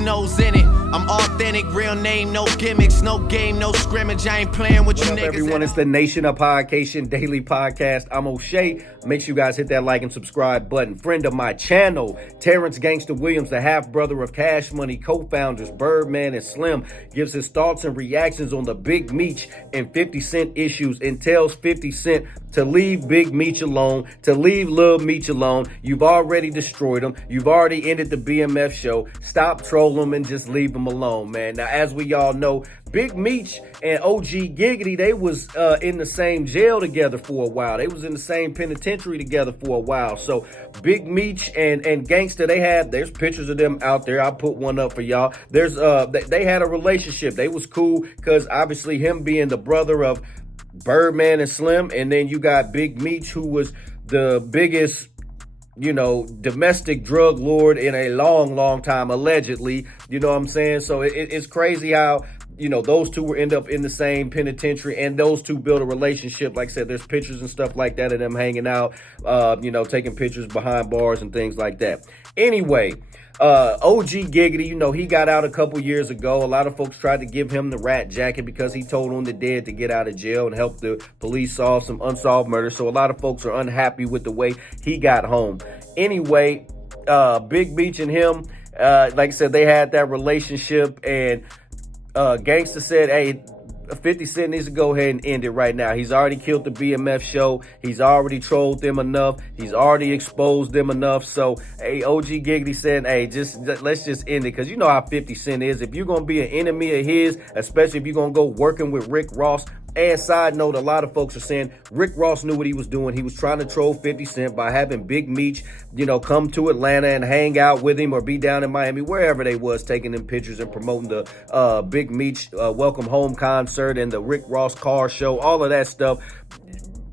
nose in it. I'm authentic, real name, no gimmicks, no game, no scrimmage. I ain't playing with you niggas. Everyone, it's the Nation of Podcation Daily Podcast. I'm O'Shea. Make sure you guys hit that like and subscribe button. Friend of my channel, Terrence Gangsta Williams, the half-brother of Cash Money co-founders Birdman and Slim, gives his thoughts and reactions on the Big Meech and 50 Cent issues and tells 50 Cent to leave Big Meech alone, to leave Lil Meech alone. You've already destroyed him. You've already ended the BMF show. Stop trolling him and just leave him alone, man. Now, as we all know, Big Meech and OG Giggity, they was in the same jail together for a while. They was in the same penitentiary together for a while. So Big Meech and Gangsta, there's pictures of them out there. I'll put one up for y'all. There's they had a relationship. They was cool because obviously him being the brother of Birdman and Slim, and then you got Big Meech, who was the biggest, domestic drug lord in a long time, allegedly. You know what I'm saying? So it's crazy how, those two will end up in the same penitentiary, and those two build a relationship. Like I said, there's pictures and stuff like that of them hanging out, taking pictures behind bars and things like that. Anyway, OG Giggity, he got out a couple years ago. A lot of folks tried to give him the rat jacket because he told on the dead to get out of jail and help the police solve some unsolved murders. So a lot of folks are unhappy with the way he got home. Anyway, Big Meech and him, like I said, they had that relationship, and Gangsta said, hey, 50 Cent needs to go ahead and end it right now. He's already killed the BMF show. He's already trolled them enough. He's already exposed them enough. So, hey, OG Giggity said, hey, let's just end it. Because you know how 50 Cent is. If you're going to be an enemy of his, especially if you're going to go working with Rick Ross. And side note, a lot of folks are saying Rick Ross knew what he was doing. He was trying to troll 50 Cent by having Big Meech, come to Atlanta and hang out with him, or be down in Miami, wherever they was, taking them pictures and promoting the Big Meech Welcome Home concert and the Rick Ross car show, all of that stuff.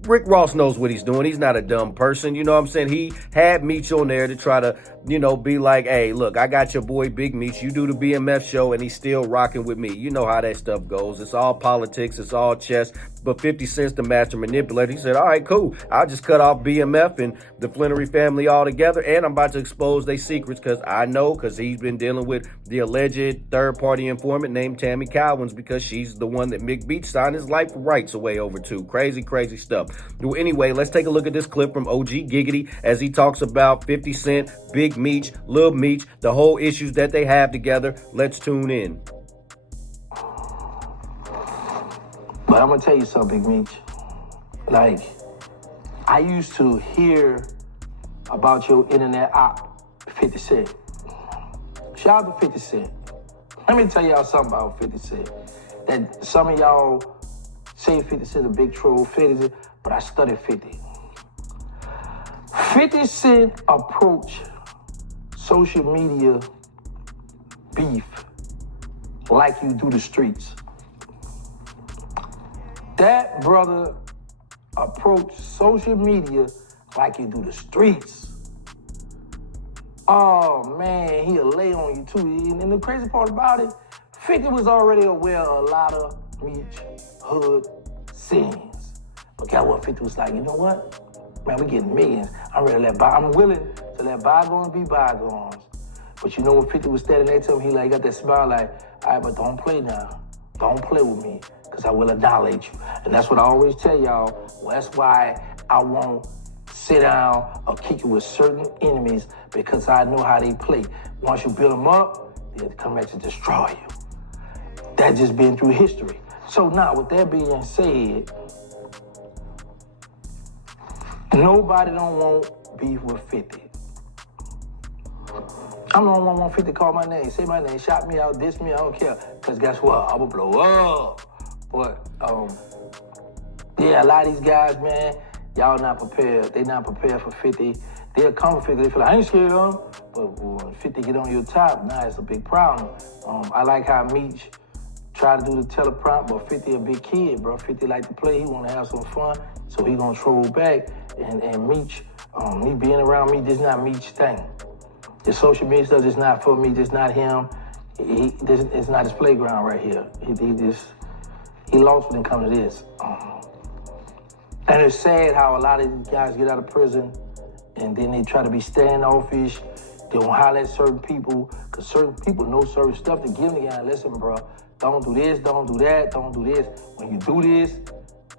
Rick Ross knows what he's doing. He's not a dumb person. You know what I'm saying? He had Meech on there to try to, be like, hey, look, I got your boy Big Meech. You do the BMF show, and he's still rocking with me. You know how that stuff goes. It's all politics. It's all chess. But 50 Cent's the master manipulator. He said, all right, cool. I'll just cut off BMF and the Flannery family altogether, and I'm about to expose their secrets because he's been dealing with the alleged third-party informant named Tammy Cowens, because she's the one that Big Meech signed his life rights away over to. Crazy, crazy stuff. Well, anyway, let's take a look at this clip from OG Giggity as he talks about 50 Cent, Big Meech, Lil Meech, the whole issues that they have together. Let's tune in. But I'm going to tell you something, Big Meech. Like, I used to hear about your internet op, 50 Cent. Shout out to 50 Cent. Let me tell y'all something about 50 Cent. That some of y'all say 50 Cent a big troll, 50, but I studied 50. 50 Cent approach social media beef like you do the streets. That brother approach social media like you do the streets. Oh man, he'll lay on you too. And the crazy part about it, 50 was already aware of a lot of Meech hood sins. But guess what? 50 was like, you know what? Man, we getting millions. I'm willing to let bygones be bygones. But you know when 50 was standing there to him, he got that smile like, all right, but don't play now. Don't play with me, because I will annihilate you. And that's what I always tell y'all. Well, that's why I won't sit down or kick it with certain enemies, because I know how they play. Once you build them up, they'll come back to destroy you. That's just been through history. So now, with that being said, nobody don't want beef with 50. I'm the only one want 50 call my name, say my name, shout me out, diss me, I don't care. Because guess what? I'm going to blow up. But, yeah, a lot of these guys, man, y'all not prepared. They not prepared for 50. They'll come for 50. They feel like, I ain't scared of them. But when 50 get on your top, now it's a big problem. I like how Meech tried to do the teleprompt, but 50 a big kid, bro. 50 like to play. He want to have some fun, so he going to troll back. And Meech, me being around me, this not Meech's thing. The social media stuff is not for me. This not him. It's not his playground right here. He lost when it comes to this. And it's sad how a lot of these guys get out of prison and then they try to be standoffish They don't holler at certain people, because certain people know certain stuff to give them the guy. Listen, bro, don't do this, don't do that, don't do this. When you do this,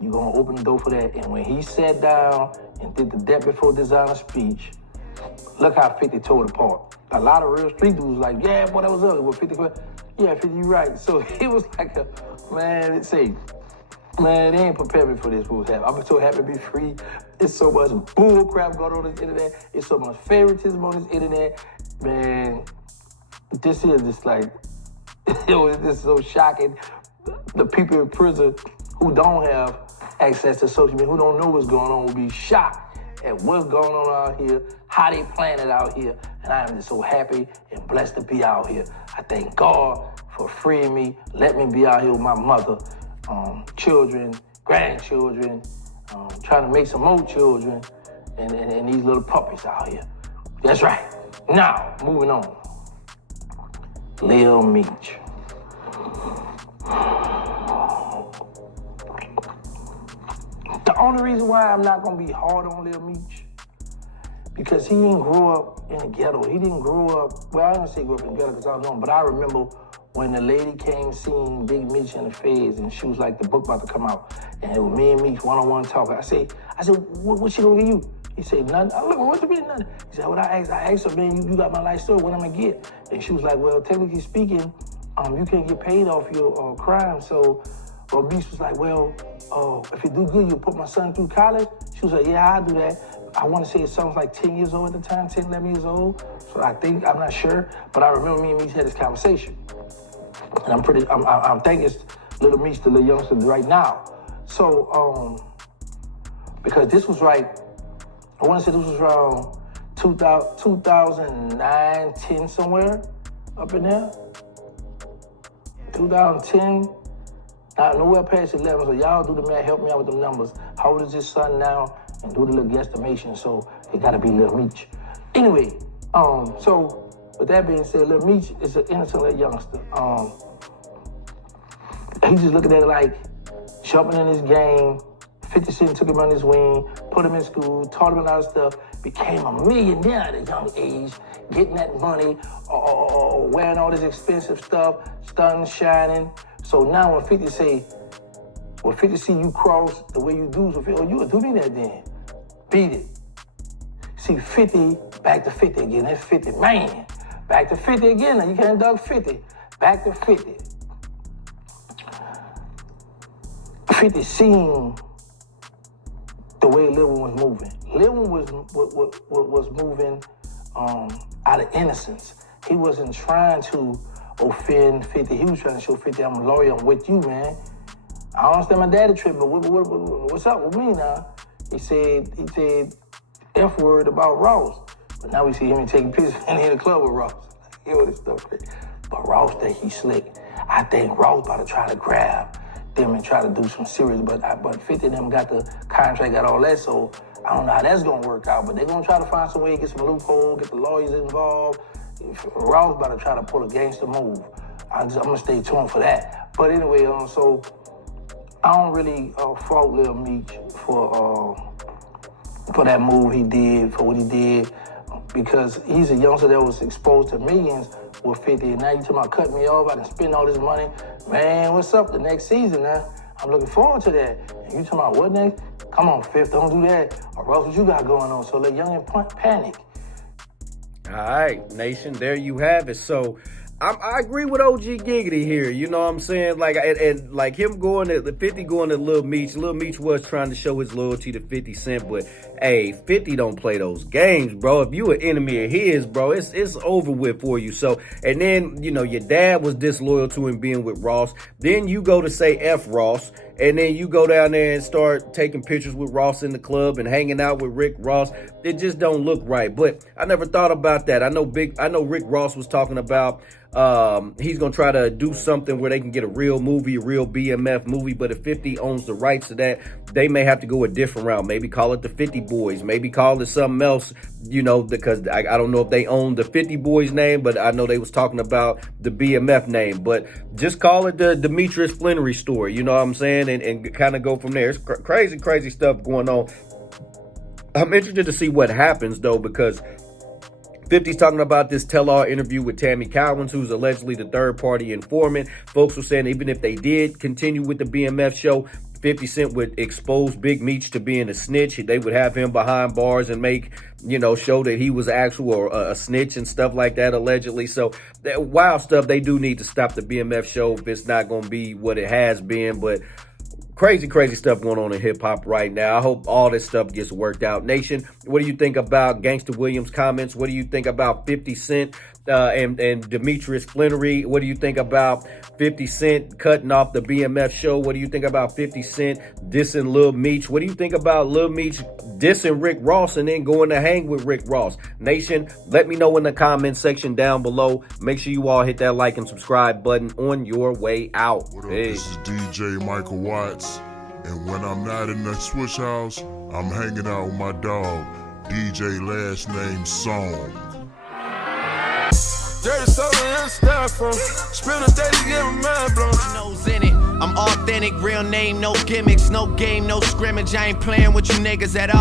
you're going to open the door for that. And when he sat down and did the Debt Before Dishonor speech, look how 50 tore it apart. A lot of real street dudes like, yeah, boy, that was ugly. Well, 50, yeah, 50, you right. So it was like man, they ain't prepared me for this. What was happening. I'm so happy to be free. It's so much bull crap going on this internet. It's so much favoritism on this internet. Man, this is just like, this is so shocking. The people in prison who don't have access to social media, who don't know what's going on, will be shocked at what's going on out here, how they plan it out here. And I am just so happy and blessed to be out here. I thank God for freeing me, let me be out here with my mother, children, grandchildren, trying to make some more children, and these little puppies out here. That's right. Now, moving on. Lil Meech. The only reason why I'm not gonna be hard on Lil Meech, because he didn't grow up in the ghetto. He didn't grow up, well, I don't say grow up in the ghetto because I don't know, but I remember when the lady came seeing Big Meech in the feds, and she was like, the book about to come out, and it was me and Meech one-on-one talking. I said, what she gonna give you? He said, nothing. I look, what you mean nothing? He said, what I asked her, man, you got my life story, what I'm gonna get? And she was like, well, technically speaking, you can't get paid off your crime. So Meech was like, well, if you do good, you'll put my son through college. She was like, yeah, I'll do that. I want to say his son was like 10 years old at the time, 10, 11 years old. So I think, I'm not sure, but I remember me and Meech had this conversation. And I'm thinking it's Little Meech, the little youngster right now. So, because this was right, I want to say this was around 2009, 10 somewhere up in there. 2010, not nowhere past 11, so y'all do the math, help me out with the numbers. How old is his son now? And do the little guesstimation, so it gotta be Lil Meech. Anyway, so with that being said, Lil Meech is an innocent little youngster. He's just looking at it like jumping in his game. 50 Cent took him on his wing, put him in school, taught him a lot of stuff, became a millionaire at a young age, getting that money, wearing all this expensive stuff, stunning, shining. So now when 50 say, when 50 see you cross the way you do, so 50, you would do me that then. Beat it. See 50, back to 50 again. That's 50, man. Back to 50 again. Now you can't duck 50. Back to 50. 50 seen the way Lil One was moving. Lil One was moving out of innocence. He wasn't trying to offend 50. He was trying to show 50, I'm loyal, I'm with you, man. I don't understand my daddy trip, but what's up with me now? He said F word about Ross. But now we see him taking pictures in the club with Ross. You know this stuff, right? But Ross think he's slick. I think Ross about to try to grab them and try to do some serious, but 50 of them got the contract, got all that, so I don't know how that's gonna work out, but they're gonna try to find some way to get some loophole, get the lawyers involved. Ross about to try to pull a gangster move. I'm gonna stay tuned for that. But anyway, so I don't really fault Lil Meech for that move he did, for what he did, because he's a youngster that was exposed to millions with 50, and now you talking about cutting me off, I done spend all this money. Man, what's up the next season now? I'm looking forward to that. And you talking about what next? Come on, Fifth, don't do that. Or else what you got going on? So let youngin' panic. All right, nation, there you have it. So I agree with OG Giggity here. You know what I'm saying? Like, and like him going to the 50 going to Lil Meech. Lil Meech was trying to show his loyalty to 50 Cent, but hey, 50 don't play those games, bro. If you an enemy of his, bro, it's over with for you. So, and then, you know, your dad was disloyal to him being with Ross. Then you go to say F Ross. And then you go down there and start taking pictures with Ross in the club and hanging out with Rick Ross. It just don't look right. But I never thought about that. I know Rick Ross was talking about he's gonna try to do something where they can get a real movie, a real BMF movie. But if 50 owns the rights to that, they may have to go a different route. Maybe call it the 50 Boys. Maybe call it something else. You know, because I don't know if they own the 50 Boys name, but I know they was talking about the BMF name. But just call it the Demetrius Flannery story. You know what I'm saying? And kind of go from there. It's crazy stuff going on. I'm interested to see what happens, though, because 50's talking about this tell-all interview with Tammy Cowens, who's allegedly the third-party informant. Folks were saying even if they did continue with the BMF show, 50 Cent would expose Big Meech to being a snitch. They would have him behind bars and make, show that he was actual a snitch and stuff like that, allegedly. So that wild stuff. They do need to stop the BMF show if it's not going to be what it has been. But crazy stuff going on in hip-hop right now. I hope all this stuff gets worked out. Nation, what do you think about Gangsta Williams' comments? What do you think about 50 Cent and Demetrius Flannery? What do you think about 50 Cent cutting off the BMF show? What do you think about 50 Cent dissing Lil Meech? What do you think about Lil Meech dissing Rick Ross and then going to hang with Rick Ross? Nation, let me know in the comment section down below. Make sure you all hit that like and subscribe button on your way out. What up, this is DJ Michael Watts, and when I'm not in the switch house, I'm hanging out with my dog, DJ Last Name Song. Dirty Southern and styrofoam. Spend a day to get my mind blown. Nose in it. I'm authentic, real name, no gimmicks, no game, no scrimmage. I ain't playing with you niggas at all.